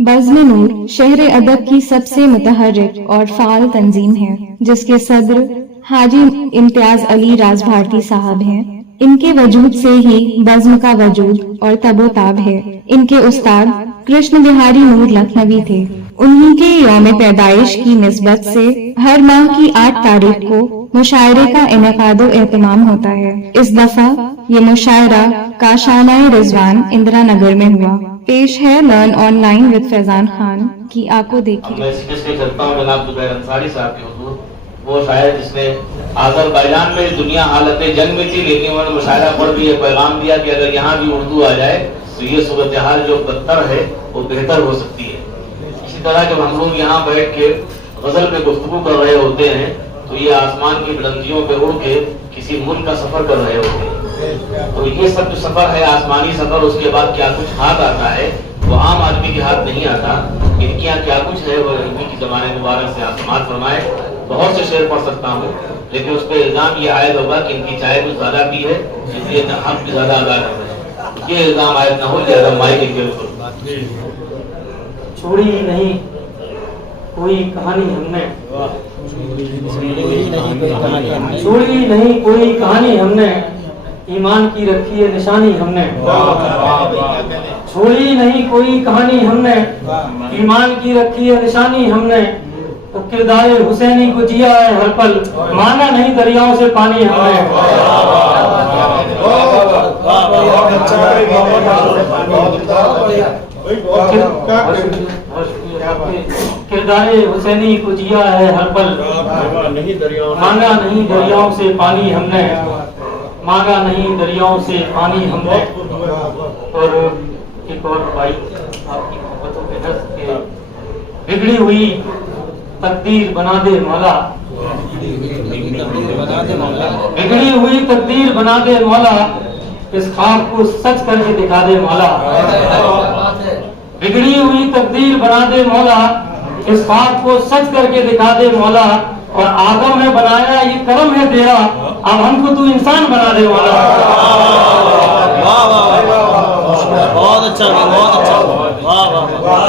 बज़्म नूर शहर अदब की सबसे मुतहर्रिक और फ़ाल तंजीम है, जिसके सदर हाजी इम्तियाज अली राज भारती साहब हैं। इनके वजूद से ही बज़्म का वजूद और तबोताब है। इनके उस्ताद कृष्ण बिहारी नूर लखनवी थे। उन्हीं के यौम पैदाइश की निस्बत से हर माह की 8 तारीख को मुशायरे का इनेकादो एहतमाम होता है। इस दफा ये मुशायरा काशानाए रिजवान इंदिरा नगर में हुआ। पेश है learn online with Faizan Khan की आपको देखिए। मैं इसलिए करता हूँ जनाब जुबैर अंसारी साहब के हुजूर, वो शायद जिसने आज़रबाईजान में दुनिया हालत जंग में थी, लेकिन उन्होंने मुशायरा पढ़ दिया, पैगाम दिया कि अगर यहाँ भी उर्दू आ जाए तो ये सूरत हाल जो बदतर है वो बेहतर हो सकती है। इसी तरह जब हम लोग यहाँ बैठ के गजल पे गुफ्तगू कर रहे होते हैं तो ये आसमान की बुलंदियों पे उड़ के किसी मुल्क का सफर कर रहे होते हैं। तो ये सब जो सफर है आसमानी सफर, उसके बाद क्या कुछ हाथ आता है वो आम आदमी के हाथ नहीं आता। इनके यहाँ क्या कुछ है वो इनकी की ज़माने मुबारक से आप समात फरमाए। बहुत से शेर पढ़ सकता हूँ, लेकिन उस पर इल्ज़ाम ये आयद होगा कि इनकी चाय कुछ ज़्यादा पी है, इसलिए हम भी ज़्यादा अदा कर रहे हैं। ये इल्ज़ाम आयद ना हो, लिहाजा माइक के बिल्कुल छोड़ी नहीं कोई कहानी हमने, छोड़ी नहीं कोई कहानी हमने, ईमान की रखी है निशानी हमने। छोड़ी नहीं कोई कहानी हमने, ईमान की रखी है निशानी हमने। तो किरदार हुसैनी को जिया है हर पल, मांगा नहीं दरियाओं से पानी हमने। किरदार हुसैनी को जिया है हर पल, मांगा नहीं दरियाओं से पानी हमने, मांगा नहीं दरियाओं से पानी हमने। और एक और भाई आपकी मोहब्बतों के हंस के, बिगड़ी हुई तकदीर बना दे मौला, बिगड़ी हुई तकदीर बना दे मौला, इस ख्वाब को सच करके दिखा दे मौला। बिगड़ी हुई तकदीर बना दे मौला, इस ख्वाब को सच करके दिखा दे मौला। और आदम ने बनाया ये करम है तेरा, अब हमको तू इंसान बना दे मौला। वाह वाह वाह, बहुत अच्छा, बहुत अच्छा, वाह वाह वाह।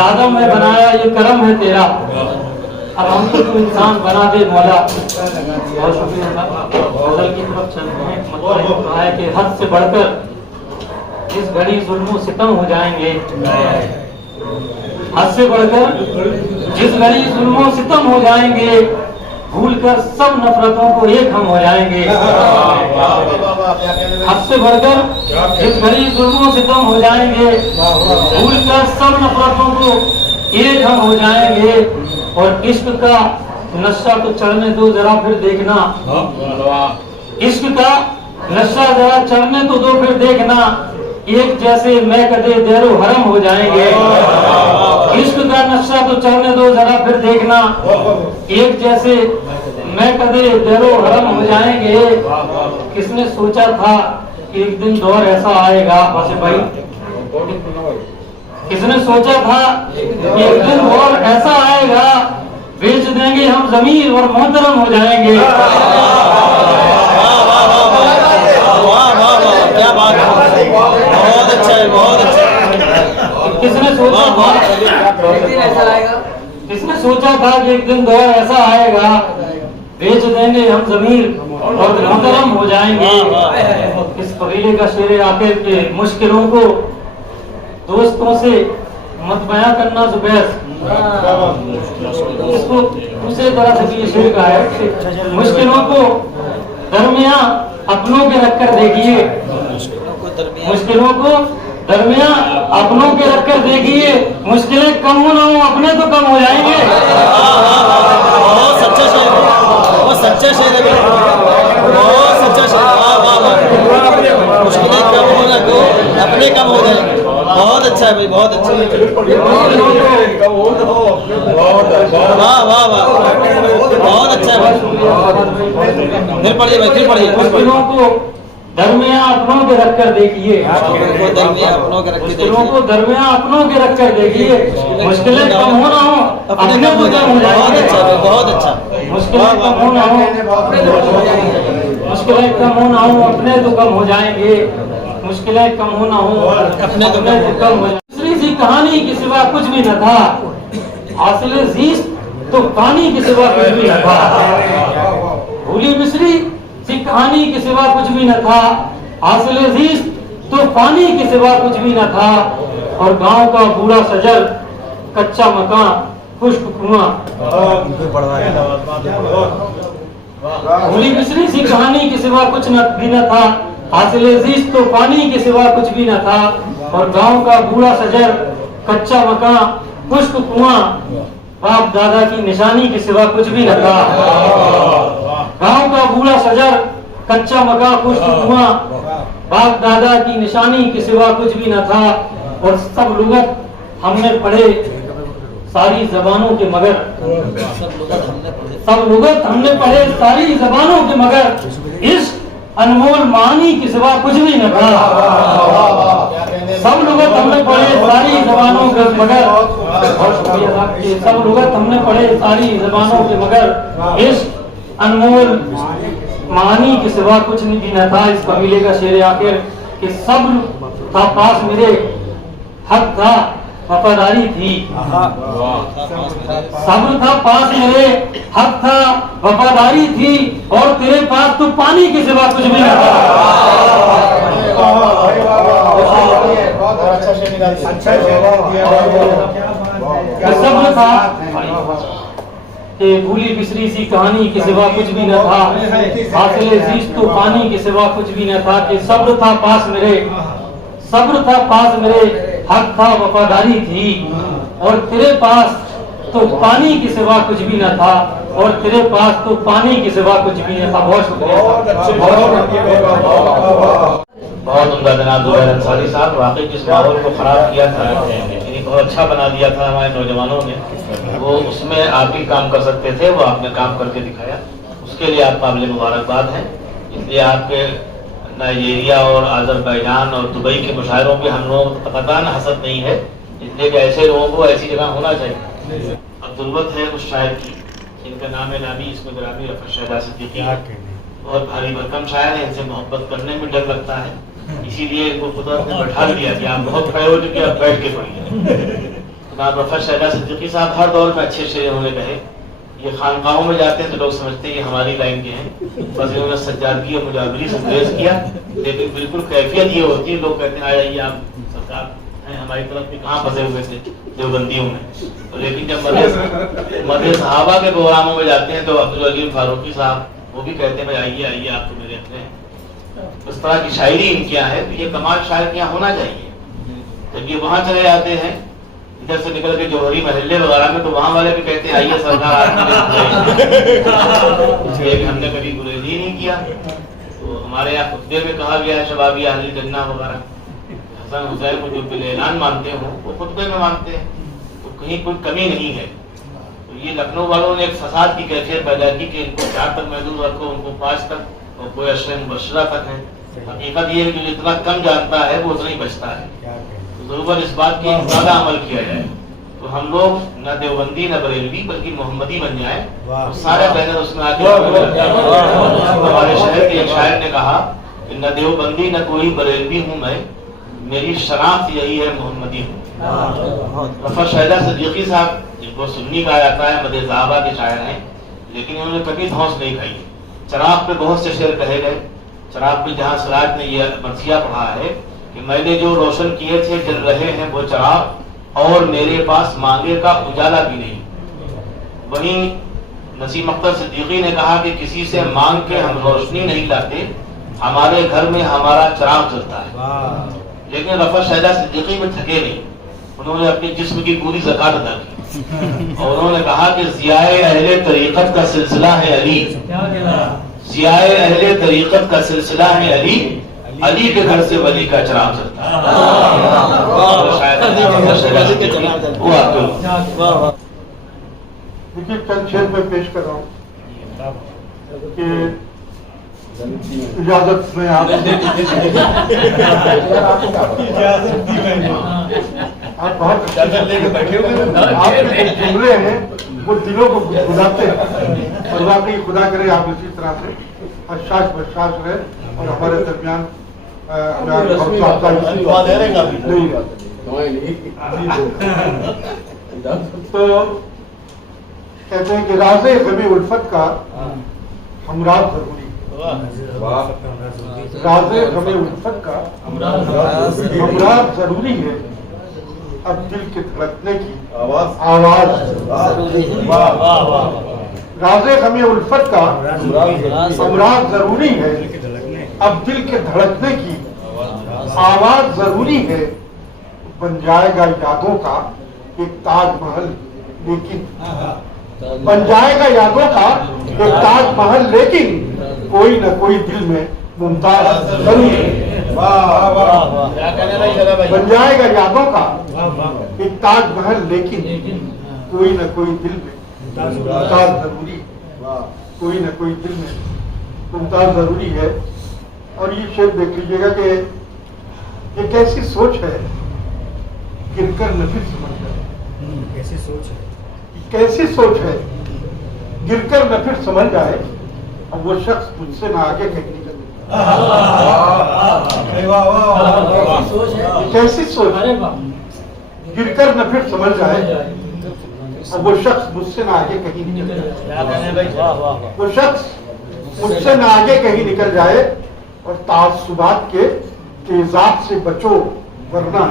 आदम ने बनाया ये करम है तेरा, अब हमको तू इंसान बना दे मौला। बहुत शुक्रिया। गजल की तरफ चलते हैं। मतलब कहा है कि हद से बढ़कर इस घड़ी जुल्म सितम हो जाएंगे, हद से बढ़कर जिस घड़ी जुल्म सितम हो जाएंगे, भूल कर सब नफरतों को एक हम हो जाएंगे। हद से बढ़कर जिस घड़ी जुल्म सितम हो जाएंगे, भूल कर सब नफरतों को एक हम हो जाएंगे। और इश्क का नशा तो चढ़ने दो जरा फिर देखना, इश्क का नशा जरा चढ़ने तो दो फिर देखना, एक जैसे मैं कदे देरो हरम हो जाएंगे। इश्क का नशा तो चढ़ने दो जरा फिर देखना, एक जैसे मैं कदे देरो हरम हो जाएंगे। किसने सोचा था कि एक दिन दौर ऐसा आएगा, वैसे भाई किसने सोचा था कि एक दिन दौर ऐसा आएगा, बेच देंगे हम जमीन और मोहतरम हो जाएंगे। क्या बात है, बहुत अच्छा है, बहुत अच्छा। किसने सोचा था, किसने सोचा था कि एक दिन दौर ऐसा आएगा, बेच देंगे हम जमीन और मोहतरम हो जाएंगे। इस कबीले का शेर आखिर के मुश्किलों को दोस्तों से मत बयां करना जुबैर। इसको दूसरे तरह से भी ये शेर का है कि मुश्किलों को दरमिया अपनों के रख कर देखिए, मुश्किलों को दरमिया अपनों के रख कर देखिए, मुश्किलें कम हो ना हो अपने तो कम हो जाएंगे। बहुत सच्चा शेर, बहुत सच्चा शेर है, बहुत सच्चा शेर। मुश्किलें कम हो ना हो अपने कम हो जाएंगे। बहुत अच्छा है भाई, बहुत अच्छा। वाह वाह वाह, बहुत अच्छा है भाई। फिर पढ़िए भाई, फिर पढ़िए। मुश्किलों को दरमिया अपनों के रख कर देखिए, दरमिया अपनों के रख के मुश्किलों को दरमिया अपनों के रख कर देखिए, मुश्किलें कम हो ना हो अपने तो कम हो जाएंगे। बहुत अच्छा, बहुत अच्छा। मुश्किलें कम हो ना हो, मुश्किलें कम हो ना हो अपने तो कम हो जाएंगे। मुश्किलें कम हो ना हो, अपने तो कम हो जाए। दूसरी सी कहानी के सिवा कुछ भी न था, हासिल जीस्त तो पानी के सिवा कुछ भी न था। भूली बिसरी सी कहानी के सिवा कुछ भी न था, हासिल जीस्त तो पानी के सिवा कुछ भी न था। और गांव का बूढ़ा सजल, कच्चा मकान, खुश्क कुआं। भूली बिसरी सी कहानी के सिवा कुछ भी न था, हासिल जीस्त तो पानी के सिवा कुछ भी न था। और गांव का बूढ़ा सजल, कच्चा मकान, खुश्क कुआं, बाप दादा की निशानी के सिवा कुछ भी न था। गांव का बूढ़ा सजल, कच्चा मकान, खुश्क कुआं, बाप दादा की निशानी के सिवा कुछ भी न था। और सब लुगत हमने पढ़े सारी जबानों के मगर, सब लुगत हमने पढ़े सारी जबानों के मगर, इस अनमोल मानी के सिवा कुछ भी न था। सब लुगत हमने पढ़े सारी जबानों के मगर, बहुत शुक्रिया साहब कि सब लुगत हमने पढ़े सारी जबानों के मगर, इस अनमोल मानी के सिवा कुछ भी न था। इस कबीले का शेर आखिर कि सब था पास मेरे, हक था वफादारी थी। सब्र था पास मेरे, हक था वफादारी थी। और तेरे पास तो पानी के सिवा कुछ भी नहीं था। सब्र था कि भूली बिसरी सी कहानी के सिवा कुछ भी न था, हासिल जीस्त तो पानी के सिवा कुछ भी न था। कि सब्र था पास मेरे, सब्र था पास मेरे, हक था वफादारी थी। और तेरे पास तो पानी के सिवा कुछ भी न था, और तेरे पास तो पानी के सिवा कुछ भी न था। बहुत शुक्रिया। बहुत उम्दा जनाब जुबैर अंसारी साहब, वाकई जिस माहौल को खराब किया था यानी बहुत अच्छा बना दिया था हमारे नौजवानों ने, वो उसमें आप ही काम कर सकते थे, वो आपने काम करके दिखाया, उसके लिए आप काबिल मुबारकबाद हैं। इसलिए आपके नाइजीरिया और आज़रबाईजान और दुबई के मुशायरों पे हम लोग कतई हसद नहीं है, इसलिए कि ऐसे लोगों को ऐसी जगह होना चाहिए। अब ज़रूरत है उस शायर की जिनका नाम है नामी इसमें ग्रामी रफ़त शहदा सिद्दीकी, बहुत भारी भरकम शायर है, इनसे मोहब्बत करने में डर लगता है, इसीलिए इनको कुदरत ने बैठा दिया कि आप बहुत खड़े हो चुके, आप बैठ के पढ़िए। जनाब रफ़त शहदा सिद्दीकी साहब हर दौर में अच्छे शेर उन्होंने कहे। ये खानकाहों में जाते हैं तो लोग समझते हैं ये हमारी लाइन के हैं, बस इन्होंने सज्जादगी और मुजावरी से गुरेज किया, लेकिन बिल्कुल कैफियत ये होती है, लोग कहते हैं आइए आप सरकार हैं, हमारी तरफ भी कहाँ फंसे हुए थे देवबंदियों में। तो लेकिन जब मदे सहाबा के प्रोग्रामों में जाते हैं तो अब्दुल अलीम फारूकी साहब वो भी कहते हैं भाई आइए आइए आप तो मेरे अपने हैं। उस तरह की शायरी इनके यहाँ है, तो ये कमाल शायर के यहाँ होना चाहिए। जब ये वहाँ चले जाते हैं इधर से निकल के जौहरी महल्ले वगैरह में, तो वहाँ वाले भी कहते हैं आइए सरकार हमने कभी गुरेज ही नहीं किया। तो हमारे यहाँ खुतबे में कहा गया है शबाबी अहली जन्ना वगैरह, हसन हुसैन को जो बिल ऐलान मानते हो वो खुतबे में मानते हैं, तो कहीं कोई कमी नहीं है। तो ये लखनऊ वालों ने एक फसाद की कैफियत पैदा की कि इनको 4 तक महदूद रखो, उनको 5 तक, और कोई अशर मुबशरा तक है। हकीकत ये है कि जितना कम जानता है वो उतना ही बचता है। जरूरत इस बात की ज्यादा अमल किया जाए, तो हम लोग न देवबंदी न बरेलवी बल्कि मोहम्मदी बन जाए, तो सारे बैनर उसमें आके हमारे शहर के एक शायर ने कहा कि न देवबंदी न कोई बरेलवी हूँ मैं, मेरी शनाख्त यही है मोहम्मदी हूँ। रफ़त शहदा सिद्दीकी साहब जिनको सुन्नी कहा जाता है, मदे सहाबा के शायर हैं, लेकिन उन्होंने कभी धौंस नहीं खाई। चराग पे बहुत से शेर कहे गए। चराग पे जहाँ सिराज ने यह मरसिया पढ़ा है कि मैंने जो रोशन किए थे जल रहे हैं वो चराग, और मेरे पास मांगे का उजाला भी नहीं। वहीं नसीम अख्तर सिद्दीकी ने कहा कि किसी से मांग के हम रोशनी नहीं लाते, हमारे घर में हमारा चराग जलता है। लेकिन रफ़त शहदा सिद्दीकी में थके नहीं, उन्होंने अपने जिस्म की पूरी ज़कात अदा की और उन्होंने कहा कि ज़ियाए अहले तरीक़त का सिलसिला है अली, ज़ियाए अहले तरीक़त का सिलसिला है अली, अली के घर से वली का चराग चलता है। देखिए चंद शेर में पेश कर रहा हूँ कि इजाजत में आप बहुत लेके बैठे हुए, आपके जुमले हैं वो दिलों को बुझाते हैं, और वाकई खुदा करे आप इसी तरह से हशाश बशाश रहे और हमारे दरमियान تو کہتے ہیں کہ راز غم الفت کا ہمراہ ضروری ہے، راز غم الفت کا ہمراہ ضروری ہے، اب دل کے دھڑکنے کی آواز راز غم الفت کا ہمراہ ضروری ہے، اب دل کے دھڑکنے کی آواز ضروری ہے، بن جائے گا یادوں کا ایک تاج محل لیکن بن جائے گا یادوں کا ایک تاج محل لیکن کوئی نہ کوئی دل میں ممتاز ضرور ہے، بن جائے گا یادوں کا ایک تاج محل لیکن کوئی نہ کوئی دل میں ممتاز ضروری ہے، کوئی نہ کوئی دل میں ممتاز ضروری ہے۔ اور یہ شعر دیکھ لیجیے گا کہ یہ کیسی سوچ ہے، گر کر نہ پھر سمجھ جائے، کیسی سوچ ہے، کیسی سوچ ہے، گر کر نہ پھر سمجھ جائے، اب وہ شخص مجھ سے نہ آگے کہیں نکل کیسی سوچ ہے، گر کر نہ پھر سمجھ جائے، اب وہ شخص مجھ سے نہ آگے کہیں نکل جائے، وہ شخص مجھ سے نہ آگے کہیں نکل جائے، اور تعصبات کے تیزاب سے بچو ورنہ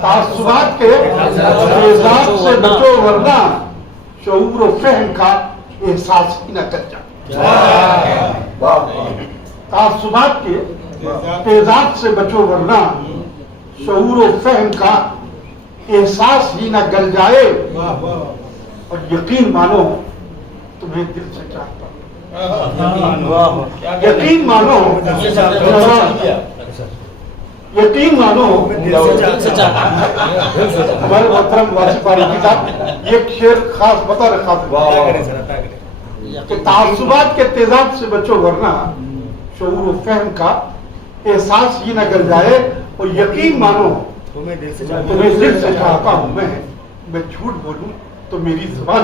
تعصبات کے تیزاب سے بچو ورنہ شعور و فہم کا احساس ہی نہ کر جائے، تعصبات کے تیزاب سے بچو ورنہ شعور و فہم کا احساس ہی نہ گل جائے، اور یقین مانو تمہیں دل سے چاہتا ہوں، یقین مانو یقین مانو ہمارے محترم واصف فاروقی صاحب ایک شعر خاص بتا رکھا کہ تعصبات کے تیزاب سے بچو ورنہ شعور و فہم کا احساس ہی نہ گر جائے، اور یقین مانو تمہیں دل سے چاہتا ہوں میں جھوٹ بولوں تو میری زبان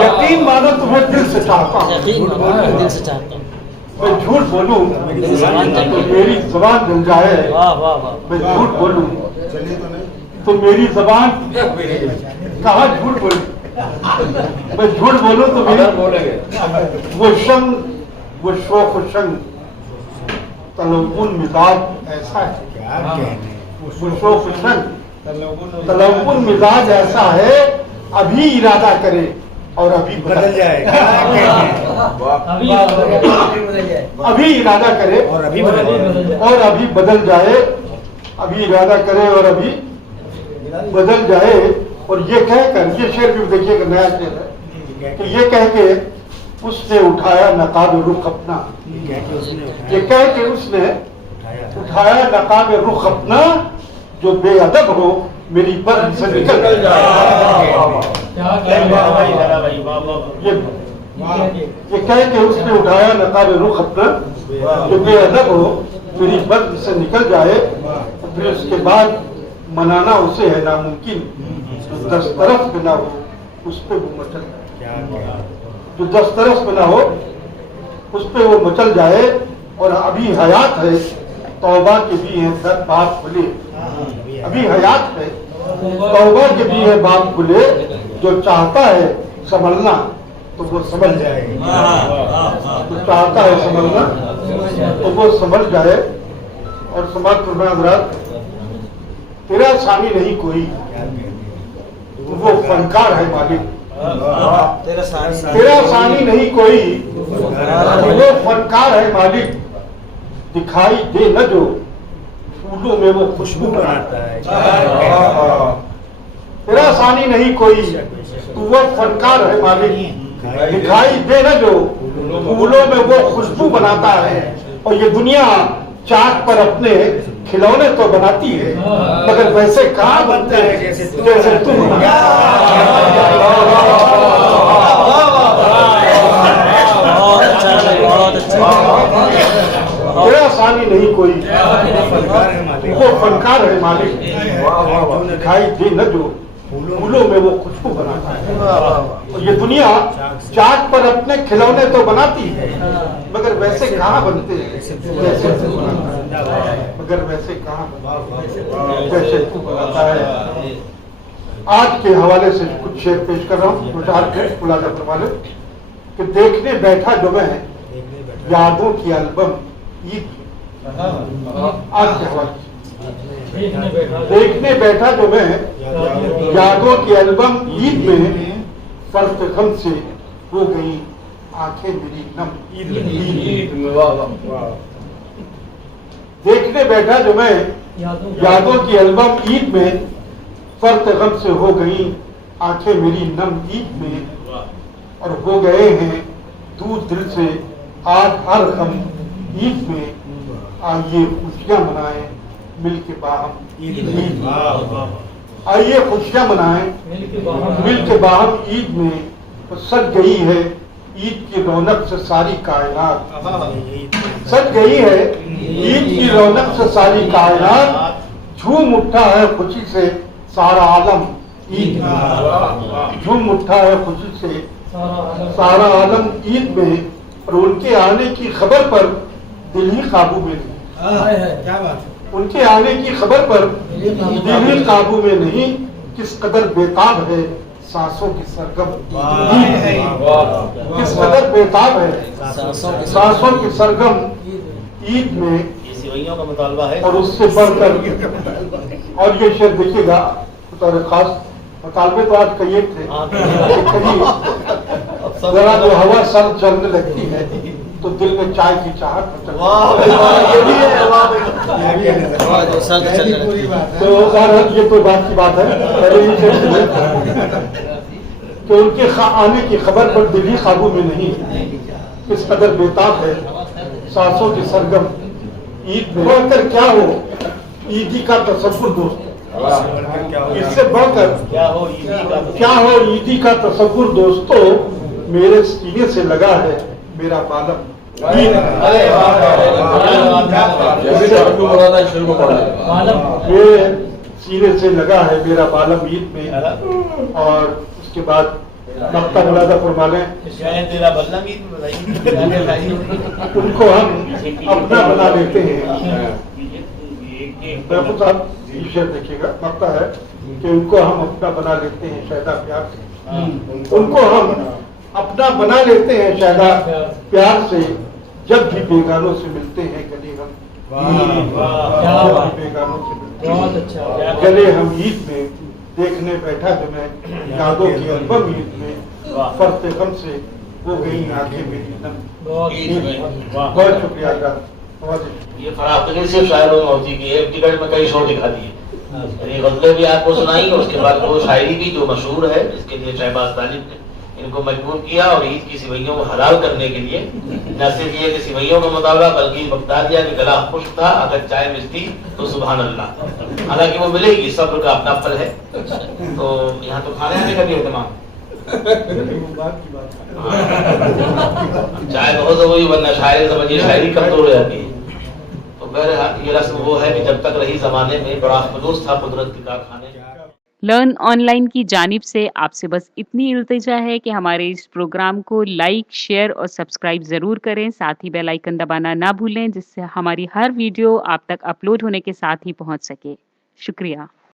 یقین مانو تمہیں دل سے چاہتا ہوں، میں جھوٹ بولوں تو میری زبان جل جائے، میں جھوٹ بولوں تو میری زبان کہاں جھوٹ بولوں، میں جھوٹ بولوں تو میری وہ شنگ وہ شوق و شنگ تلون مزاج ایسا ہے، وہ شوق و شنگ تلون مزاج ایسا ہے، ابھی ارادہ کرے اور ابھی بدل جائے، ابھی ارادہ کرے اور ابھی بدل جائے، ابھی ارادہ کرے اور ابھی بدل جائے، اور یہ کہہ کر یہ شعر بھی دیکھیے کہ نیا شعر ہے کہ یہ کہہ کے اس نے اٹھایا نقاب رخ اپنا، یہ کہہ کہ اس نے اٹھایا نقاب رخ اپنا، جو بے ادب ہو میری پرد سے نکل یہ کہہ کہ اس نے اٹھایا نقاب رخ اپنا، جو بے ادب ہو میری پرد سے نکل جائے، پھر اس کے بعد منانا اسے ہے ناممکن، جو دسترس میں نہ ہو اس پہ وہ مچل جائے، جو دسترس میں نہ ہو اس پہ وہ مچل جائے، اور ابھی حیات ہے توبہ کے بھی ہیں بات کھلے، ابھی حیات ہے توبہ کے بھی ہے بات کھلے، جو چاہتا ہے سنبھلنا تو وہ سنبھل جائے، جو چاہتا ہے سنبھلنا تو وہ سنبھل جائے۔ اور سماعت فرمائے حضرات، تیرا ثانی نہیں کوئی، وہ فنکار ہے مالک، تیرا ثانی نہیں کوئی، وہ فنکار ہے مالک، دکھائی دے نہ جو پھولوں میں وہ خوشبو بناتا ہے، تیرا ثانی نہیں کوئی، وہ فنکار ہے مالک، دکھائی دے نہ جو پھولوں میں وہ خوشبو بناتا ہے، اور یہ دنیا چاک پر اپنے کھلونے تو بناتی ہے مگر ویسے کہاں بنتے ہیں جیسے تم، تیرا ثانی نہیں کوئی، وہ فنکار ہے مالک، دکھائی دے نہ جو پھولوں میں وہ خوشبو को बनाता है। और ये दुनिया चाक पर अपने खिलौने तो बनाती है, मगर वैसे कहाँ बनते हैं जैसे तू बनाता है, मगर वैसे कहाँ जैसे तू बनाता है। आज के हवाले से कुछ शेर पेश कर रहा हूँ, दो चार शेर मुलाजा फरमा ले कि देखने बैठा जो मैं यादों की एल्बम ईद, आज के हवाले देखने बैठा जो मैं यादों की एल्बम ईद में, फर्क गम से हो गई आंखें मेरी नम ईद में। देखने बैठा जो मैं यादों की एल्बम ईद में, फर्क गम से हो गई आंखें मेरी नम ईद में, और हो गए हैं दूर दिल से आज हर गम ईद में। आइए खुशियां मनाएं मिल के बाहम ईद में, आइए खुशियां मनाएं मिल के बाहम ईद में। तो सज गई है ईद की रौनक से सारी कायनात, सज गई है ईद की रौनक से सारी कायनात, झूम उठा है खुशी से सारा आलम ईद में, झूम उठा है खुशी से सारा आलम ईद में। और उनके आने की खबर पर दिल ही काबू में नहीं, क्या बात, उनके आने की खबर पर दिल ही काबू में नहीं। किस कदर बेताब है सांसों की सरगम, किस कदर बेताब है सांसों की सरगम ईद में। ये सिवैयों का मुतालबा है। और उससे बढ़कर और ये शेर देखिएगा, बतौर खास मुतालबे तो आज कई थे, जरा जो हवा सर चलने लगती है तो दिल में चाय की चाहत मचलती है। तो ये तो बात की बात है, पहले ही कि उनके आने की खबर पर दिल ही काबू में नहीं, किस कदर बेताब है सांसों की सरगम ईद में। बढ़कर क्या हो ईदी का तसव्वुर दोस्तों, इससे बढ़कर क्या हो ईदी का तसव्वुर दोस्तों, मेरे सीने से लगा है मेरा बालम ईद, मेरे सीने से लगा है मेरा बालम ईद में। और उसके बाद मक्ता मुलाजा फरमा लें, उनको हम अपना बना लेते हैं। साहब शेर देखिएगा, मक्ता है कि उनको हम अपना बना लेते हैं शायदा प्यार से, उनको हम अपना बना लेते हैं शायदा प्यार से, जब भी बेगानों से मिलते हैं गले हम, जब भी बेगानों से मिलते हैं गले हम ईद में। देखने बैठा जो मैं यादों की एल्बम ईद में, फर्क गम से हो गई आंखें मेरी नम। बहुत शुक्रिया का। ये फराख्तगी से शायरों मौती की एक टिकट में कई शो दिखा दिए, गजलें भी आपको सुनाई, और उसके बाद वो शायरी भी जो मशहूर है, इसके लिए शहबाज तालिब ने इनको मजबूर किया और ईद की सिवैयों को हलाल करने के लिए न सिर्फ ये कि सिवैयों का मुताबिक बल्कि बता दिया कि गला खुश था, अगर चाय मिलती तो सुभान अल्लाह। हालांकि वो मिलेगी, सब्र का अपना फल है। तो यहाँ तो खाने आने का भी एहतमाम, चाय बहुत जरूरी, वरना शायरी समझिए शायरी कमजोर हो जाती है। तो बहरहाल ये रस्म वो है कि जब तक रही जमाने में बड़ा खुलूस था कुदरत के कारखाने। लर्न ऑनलाइन की जानिब से आपसे बस इतनी इल्तिजा है कि हमारे इस प्रोग्राम को लाइक, शेयर और सब्सक्राइब ज़रूर करें। साथ ही बेल आइकन दबाना ना भूलें, जिससे हमारी हर वीडियो आप तक अपलोड होने के साथ ही पहुंच सके। शुक्रिया।